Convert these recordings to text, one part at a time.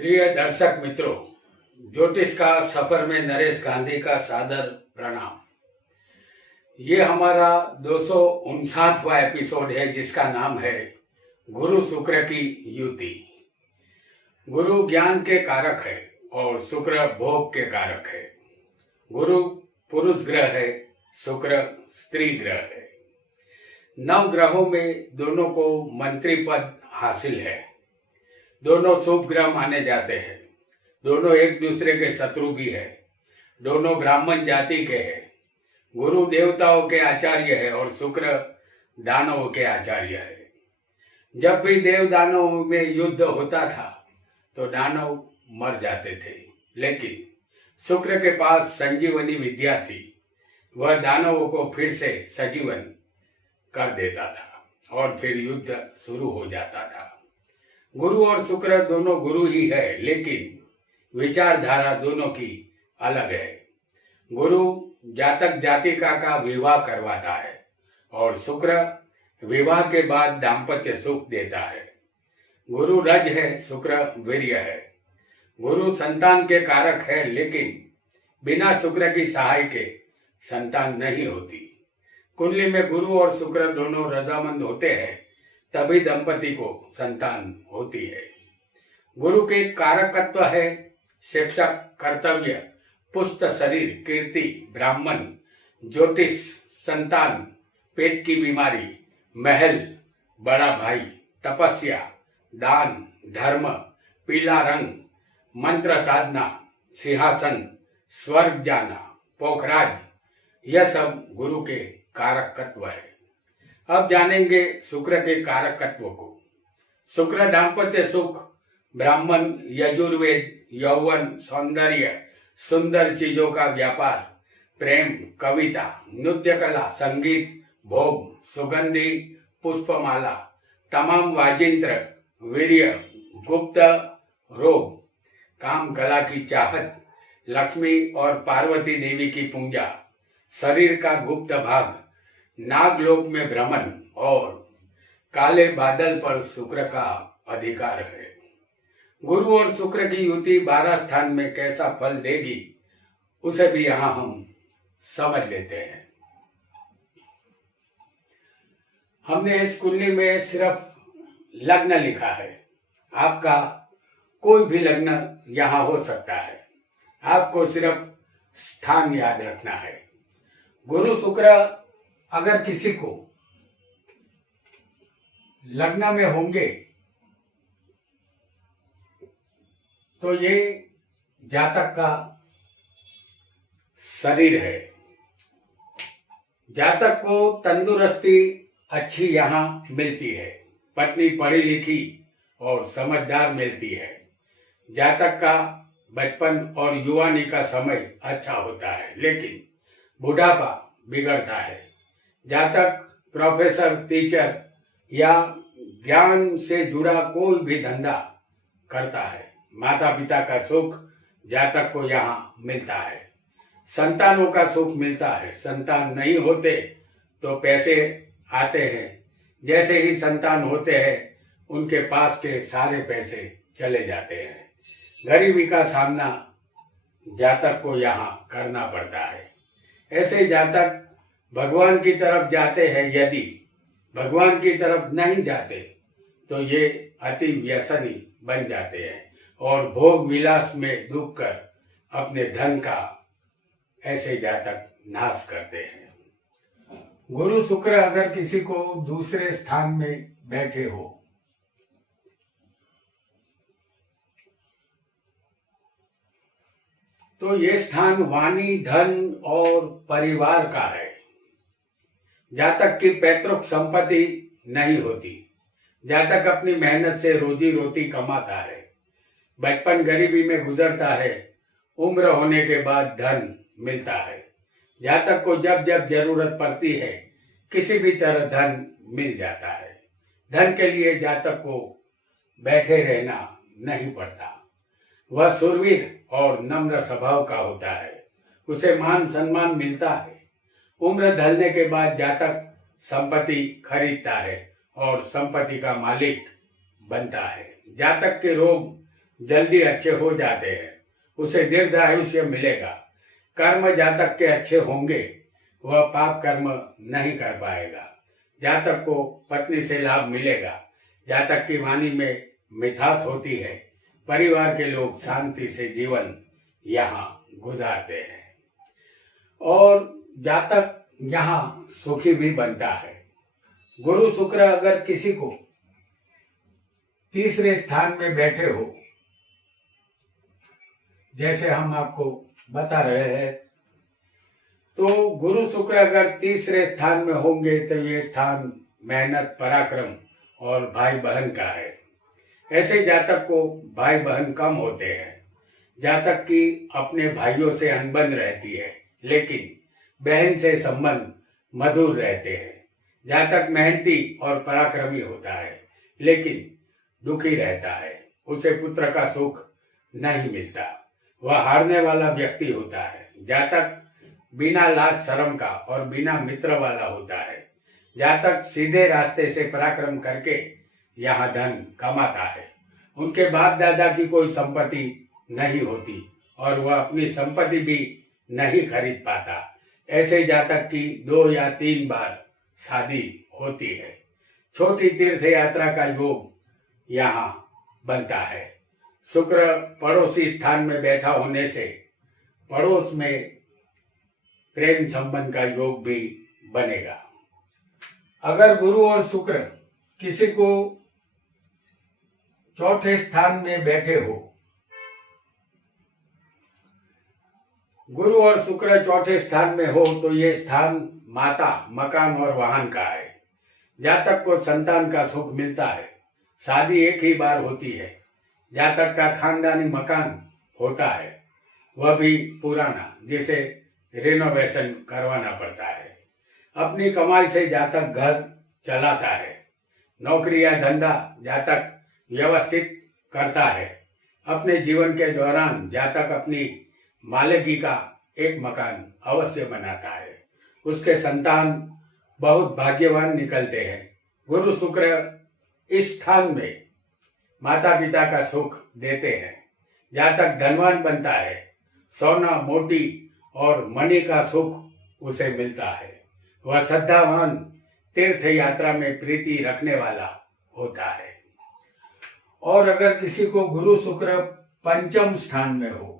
प्रिय दर्शक मित्रों, ज्योतिष का सफर में नरेश गांधी का सादर प्रणाम। ये हमारा 259वां एपिसोड है जिसका नाम है गुरु शुक्र की युति। गुरु ज्ञान के कारक है और शुक्र भोग के कारक है। गुरु पुरुष ग्रह है, शुक्र स्त्री ग्रह है। 9 ग्रहों में दोनों को मंत्री पद हासिल है। दोनों शुभ ग्रह माने जाते हैं। दोनों एक दूसरे के शत्रु भी है। दोनों ब्राह्मण जाति के हैं। गुरु देवताओं के आचार्य है और शुक्र दानवों के आचार्य है। जब भी देव दानवों में युद्ध होता था तो दानव मर जाते थे, लेकिन शुक्र के पास संजीवनी विद्या थी। वह दानवों को फिर से सजीवन कर देता था और फिर युद्ध शुरू हो जाता था। गुरु और शुक्र दोनों गुरु ही है, लेकिन विचारधारा दोनों की अलग है। गुरु जातक जातिका का विवाह करवाता है और शुक्र विवाह के बाद दाम्पत्य सुख देता है। गुरु रज है, शुक्र वीर्य है। गुरु संतान के कारक है, लेकिन बिना शुक्र की सहाय के संतान नहीं होती। कुंडली में गुरु और शुक्र दोनों रजामंद होते हैं, तभी दंपति को संतान होती है। गुरु के कारकत्व है शिक्षा, कर्तव्य, पुष्ट शरीर, कीर्ति, ब्राह्मण, ज्योतिष, संतान, पेट की बीमारी, महल, बड़ा भाई, तपस्या, दान, धर्म, पीला रंग, मंत्र साधना, सिंहासन, स्वर्ग जाना, पोखराज, यह सब गुरु के कारकत्व है। अब जानेंगे शुक्र के कारकत्व को। शुक्र दाम्पत्य सुख, ब्राह्मण, यजुर्वेद, यौवन, सौंदर्य, सुंदर चीजों का व्यापार, प्रेम, कविता, नृत्य कला, संगीत, भोग, सुगंधी पुष्पमाला, तमाम वाजिंत्र, वीर्य, गुप्त रोग, काम कला की चाहत, लक्ष्मी और पार्वती देवी की पूजा, शरीर का गुप्त भाग, नागलोक में भ्रमण और काले बादल पर शुक्र का अधिकार है। गुरु और शुक्र की युति 12 स्थान में कैसा फल देगी, उसे भी यहां हम समझ लेते हैं। हमने इस कुंडली में सिर्फ लग्न लिखा है। आपका कोई भी लग्न यहां हो सकता है। आपको सिर्फ स्थान याद रखना है। गुरु शुक्र अगर किसी को लग्न में होंगे तो ये जातक का शरीर है। जातक को तंदुरुस्ती अच्छी यहाँ मिलती है। पत्नी पढ़ी लिखी और समझदार मिलती है। जातक का बचपन और युवानी का समय अच्छा होता है, लेकिन बुढ़ापा बिगड़ता है। जातक प्रोफेसर, टीचर या ज्ञान से जुड़ा कोई भी धंधा करता है। माता पिता का सुख जातक को यहाँ मिलता है। संतानों का सुख मिलता है। संतान नहीं होते तो पैसे आते हैं। जैसे ही संतान होते हैं उनके पास के सारे पैसे चले जाते हैं। गरीबी का सामना जातक को यहाँ करना पड़ता है। ऐसे जातक भगवान की तरफ जाते हैं। यदि भगवान की तरफ नहीं जाते तो ये अति व्यसनी बन जाते हैं और भोग विलास में डूब कर अपने धन का ऐसे जातक नाश करते हैं। गुरु शुक्र अगर किसी को दूसरे स्थान में बैठे हो तो ये स्थान वाणी, धन और परिवार का है। जातक की पैतृक संपत्ति नहीं होती। जातक अपनी मेहनत से रोजी रोटी कमाता है। बचपन गरीबी में गुजरता है। उम्र होने के बाद धन मिलता है। जातक को जब जब जरूरत पड़ती है किसी भी तरह धन मिल जाता है। धन के लिए जातक को बैठे रहना नहीं पड़ता। वह शूरवीर और नम्र स्वभाव का होता है। उसे मान सम्मान मिलता है। उम्र ढलने के बाद जातक संपत्ति खरीदता है और संपत्ति का मालिक बनता है। जातक के रोग जल्दी अच्छे हो जाते हैं, उसे दीर्घ आयुष्य मिलेगा। कर्म जातक के अच्छे होंगे, वह पाप कर्म नहीं कर पाएगा। जातक को पत्नी से लाभ मिलेगा। जातक की वाणी में मिठास होती है। परिवार के लोग शांति से जीवन यहाँ गुजारते हैं और जातक यहाँ सुखी भी बनता है। गुरु शुक्र अगर किसी को तीसरे स्थान में बैठे हो, जैसे हम आपको बता रहे हैं, तो गुरु शुक्र अगर तीसरे स्थान में होंगे तो ये स्थान मेहनत, पराक्रम और भाई बहन का है। ऐसे जातक को भाई बहन कम होते हैं। जातक की अपने भाइयों से अनबन रहती है, लेकिन बहन से संबंध मधुर रहते हैं। जातक मेहनती और पराक्रमी होता है, लेकिन दुखी रहता है। उसे पुत्र का सुख नहीं मिलता। वह हारने वाला व्यक्ति होता है। जातक बिना लाज शर्म का और बिना मित्र वाला होता है। जातक सीधे रास्ते से पराक्रम करके यहाँ धन कमाता है। उनके बाप दादा की कोई संपत्ति नहीं होती और वह अपनी संपत्ति भी नहीं खरीद पाता। ऐसे जातक की 2 या 3 बार शादी होती है। छोटी तीर्थ यात्रा का योग यहाँ बनता है। शुक्र पड़ोसी स्थान में बैठा होने से पड़ोस में प्रेम संबंध का योग भी बनेगा। अगर गुरु और शुक्र किसी को चौथे स्थान में बैठे हो, गुरु और शुक्र चौथे स्थान में हो तो ये स्थान माता, मकान और वाहन का है। जातक को संतान का सुख मिलता है। शादी एक ही बार होती है। जातक का खानदानी मकान होता है, वह भी पुराना, जिसे रिनोवेशन करवाना पड़ता है। अपनी कमाई से जातक घर चलाता है। नौकरी या धंधा जातक व्यवस्थित करता है। अपने जीवन के दौरान जातक अपनी मालिकी का एक मकान अवश्य बनाता है। उसके संतान बहुत भाग्यवान निकलते हैं। गुरु शुक्र इस स्थान में माता पिता का सुख देते हैं। जातक धनवान बनता है। सोना, मोती और मणि का सुख उसे मिलता है। वह श्रद्धावान, तीर्थ यात्रा में प्रीति रखने वाला होता है। और अगर किसी को गुरु शुक्र पंचम स्थान में हो,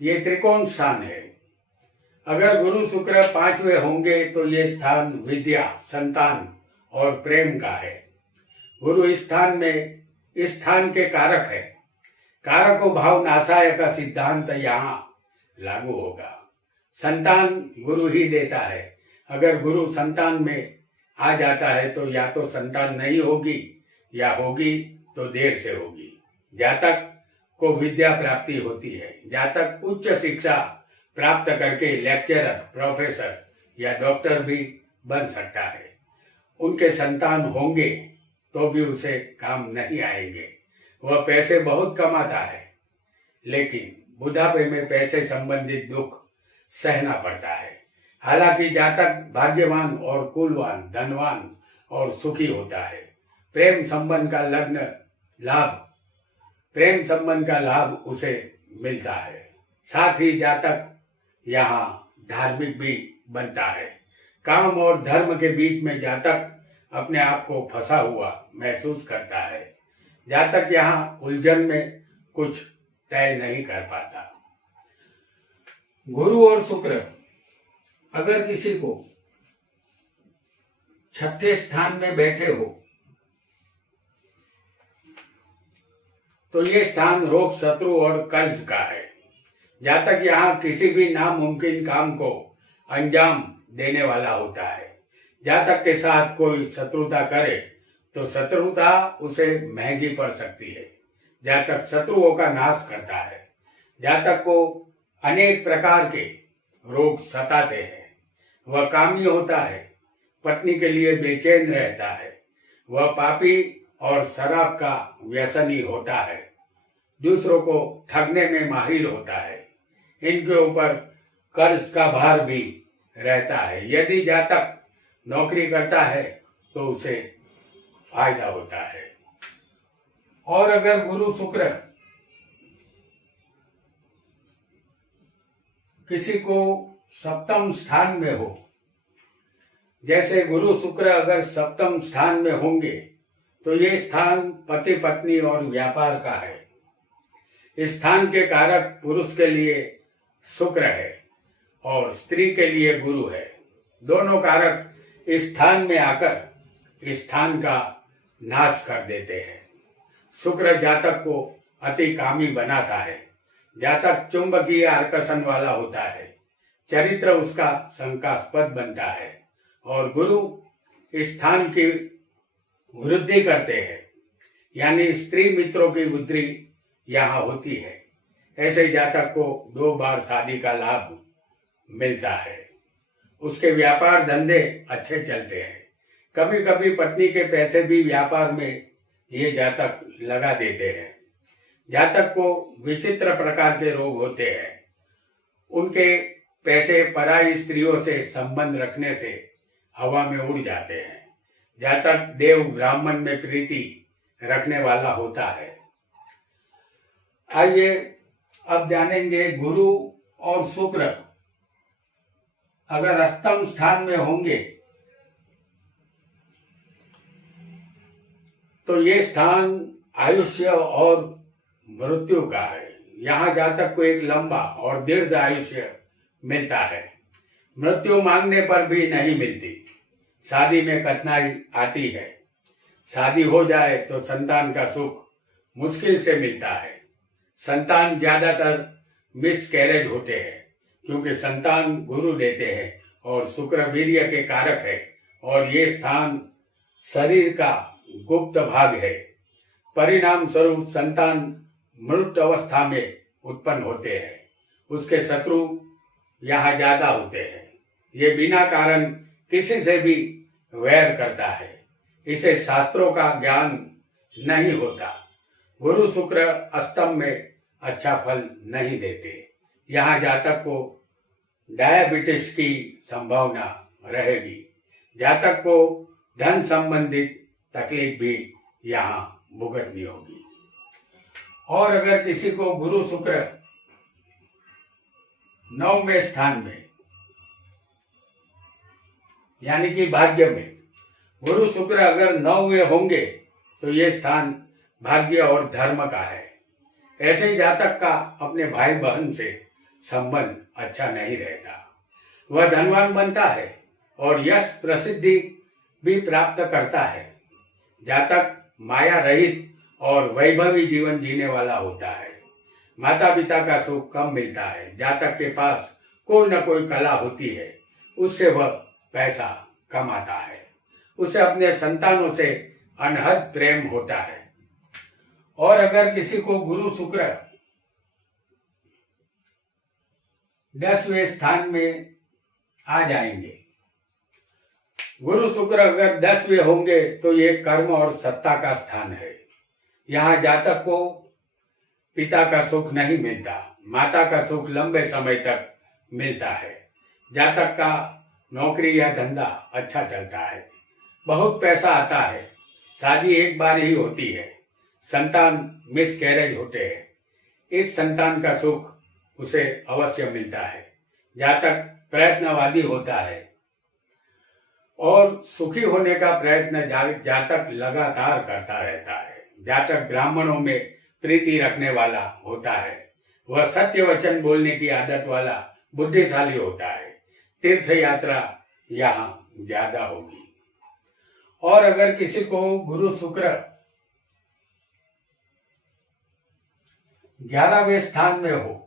ये त्रिकोण स्थान है। अगर गुरु शुक्र 5वें होंगे तो ये स्थान विद्या, संतान और प्रेम का है। गुरु इस स्थान के कारक है। कारको भाव नाशाय का सिद्धांत यहाँ लागू होगा। संतान गुरु ही देता है। अगर गुरु संतान में आ जाता है तो या तो संतान नहीं होगी या होगी तो देर से होगी। जातक को विद्या प्राप्ति होती है। जातक उच्च शिक्षा प्राप्त करके लेक्चरर, प्रोफेसर या डॉक्टर भी बन सकता है। उनके संतान होंगे तो भी उसे काम नहीं आएंगे। वह पैसे बहुत कमाता है, लेकिन बुढ़ापे में पैसे संबंधित दुख सहना पड़ता है। हालांकि जातक भाग्यवान और कुलवान, धनवान और सुखी होता है। प्रेम संबंध का लाभ उसे मिलता है। साथ ही जातक यहाँ धार्मिक भी बनता है। काम और धर्म के बीच में जातक अपने आप को फंसा हुआ महसूस करता है। जातक यहाँ उलझन में कुछ तय नहीं कर पाता। गुरु और शुक्र अगर किसी को 6ठे स्थान में बैठे हो तो ये स्थान रोग, शत्रु और कर्ज का है। जातक यहाँ किसी भी नामुमकिन काम को अंजाम देने वाला होता है। जातक के साथ कोई शत्रुता करे तो शत्रुता उसे महंगी पड़ सकती है। जातक शत्रुओं का नाश करता है। जातक को अनेक प्रकार के रोग सताते हैं। वह कामी होता है। पत्नी के लिए बेचैन रहता है। वह पापी और शराब का व्यसनी होता है। दूसरों को ठगने में माहिर होता है। इनके ऊपर कर्ज का भार भी रहता है। यदि जातक नौकरी करता है तो उसे फायदा होता है। और अगर गुरु शुक्र किसी को सप्तम स्थान में हो, जैसे गुरु शुक्र अगर सप्तम स्थान में होंगे तो ये स्थान पति पत्नी और व्यापार का है। इस स्थान के कारक पुरुष के लिए शुक्र है और स्त्री के लिए गुरु है। दोनों कारक इस स्थान में आकर इस स्थान का नाश कर देते हैं। शुक्र जातक को अति कामी बनाता है। जातक चुंबकीय आकर्षण वाला होता है। चरित्र उसका शंकास्पद बनता है और गुरु इस स्थान की वृद्धि करते हैं, यानी स्त्री मित्रों की वृद्धि यहाँ होती है। ऐसे जातक को 2 बार शादी का लाभ मिलता है। उसके व्यापार धंधे अच्छे चलते हैं। कभी कभी पत्नी के पैसे भी व्यापार में ये जातक लगा देते हैं। जातक को विचित्र प्रकार के रोग होते हैं। उनके पैसे पराई स्त्रियों से संबंध रखने से हवा में उड़ जाते हैं। जातक देव ब्राह्मण में प्रीति रखने वाला होता है। आइए अब जानेंगे गुरु और शुक्र अगर अष्टम स्थान में होंगे तो ये स्थान आयुष्य और मृत्यु का है। यहाँ जातक को एक लंबा और दीर्घ आयुष्य मिलता है। मृत्यु मांगने पर भी नहीं मिलती। शादी में कठिनाई आती है। शादी हो जाए तो संतान का सुख मुश्किल से मिलता है। संतान ज्यादातर मिसकैरेज होते हैं क्योंकि संतान गुरु देते हैं और शुक्र वीर्य के कारक है और ये स्थान शरीर का गुप्त भाग है। परिणाम स्वरूप संतान मृत अवस्था में उत्पन्न होते हैं। उसके शत्रु यहाँ ज्यादा होते हैं। ये बिना कारण किसी से भी वैर करता है। इसे शास्त्रों का ज्ञान नहीं होता। गुरु शुक्र अष्टम में अच्छा फल नहीं देते। यहाँ जातक को डायबिटीज की संभावना रहेगी। जातक को धन संबंधित तकलीफ भी यहाँ भुगतनी होगी। और अगर किसी को गुरु शुक्र 9वें स्थान में यानी कि भाग्य में गुरु शुक्र अगर 9वें होंगे तो ये स्थान भाग्य और धर्म का है। ऐसे जातक का अपने भाई बहन से संबंध अच्छा नहीं रहता। वह धनवान बनता है और यश प्रसिद्धि भी प्राप्त करता है। जातक माया रहित और वैभवी जीवन जीने वाला होता है। माता पिता का सुख कम मिलता है। जातक के पास कोई न कोई कला होती है, उससे वह पैसा कमाता है। उसे अपने संतानों से अनहद प्रेम होता है। और अगर किसी को गुरु शुक्र 10वें स्थान में आ जाएंगे, गुरु शुक्र अगर 10वें होंगे तो ये कर्म और सत्ता का स्थान है। यहाँ जातक को पिता का सुख नहीं मिलता। माता का सुख लंबे समय तक मिलता है। जातक का नौकरी या धंधा अच्छा चलता है। बहुत पैसा आता है। शादी एक बार ही होती है। संतान मिसकैरेज होते हैं। एक संतान का सुख उसे अवश्य मिलता है। जातक प्रयत्नवादी होता है और सुखी होने का प्रयत्न जातक लगातार करता रहता है। जातक ब्राह्मणों में प्रीति रखने वाला होता है। वह सत्य वचन बोलने की आदत वाला बुद्धिशाली होता है। तीर्थ यात्रा यहाँ ज्यादा होगी। और अगर किसी को गुरु शुक्र 11वें स्थान में हो,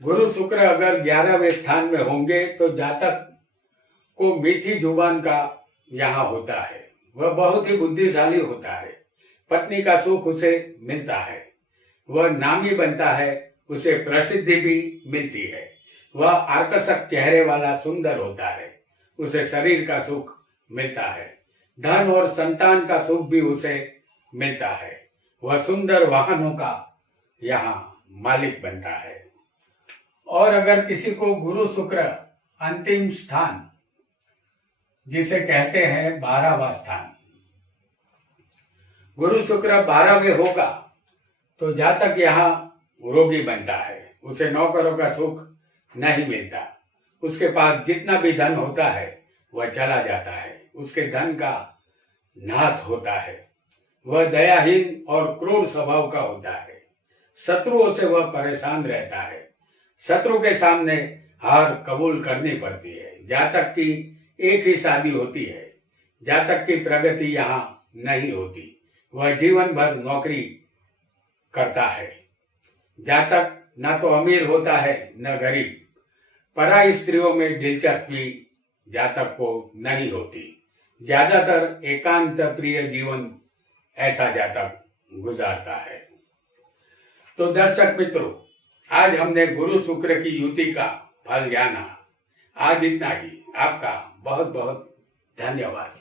गुरु शुक्र अगर 11वें स्थान में होंगे तो जातक को मीठी जुबान का यहाँ होता है। वह बहुत ही बुद्धिशाली होता है। पत्नी का सुख उसे मिलता है। वह नामी बनता है। उसे प्रसिद्धि भी मिलती है। वह आकर्षक चेहरे वाला सुंदर होता है। उसे शरीर का सुख मिलता है। धन और संतान का सुख भी उसे मिलता है। वह सुंदर वाहनों का यहाँ मालिक बनता है। और अगर किसी को गुरु शुक्र अंतिम स्थान जिसे कहते हैं 12वां स्थान। गुरु शुक्र 12वें होगा तो जातक यहाँ रोगी बनता है, उसे नौकरों का सुख नहीं मिलता, उसके पास जितना भी धन होता है वह चला जाता है, उसके धन का नाश होता है, वह दयाहीन और क्रूर स्वभाव का होता है, शत्रुओं से वह परेशान रहता है, शत्रु के सामने हार कबूल करनी पड़ती है। जातक की एक ही शादी होती है, जातक की प्रगति यहाँ नहीं होती, वह जीवन भर नौकरी करता है। जातक न तो अमीर होता है न गरीब, पराई स्त्रियों में दिलचस्पी जातक को नहीं होती, ज्यादातर एकांत प्रिय जीवन ऐसा जातक गुजारता है। तो दर्शक मित्रों, आज हमने गुरु शुक्र की युति का फल जाना। आज इतना ही। आपका बहुत बहुत धन्यवाद।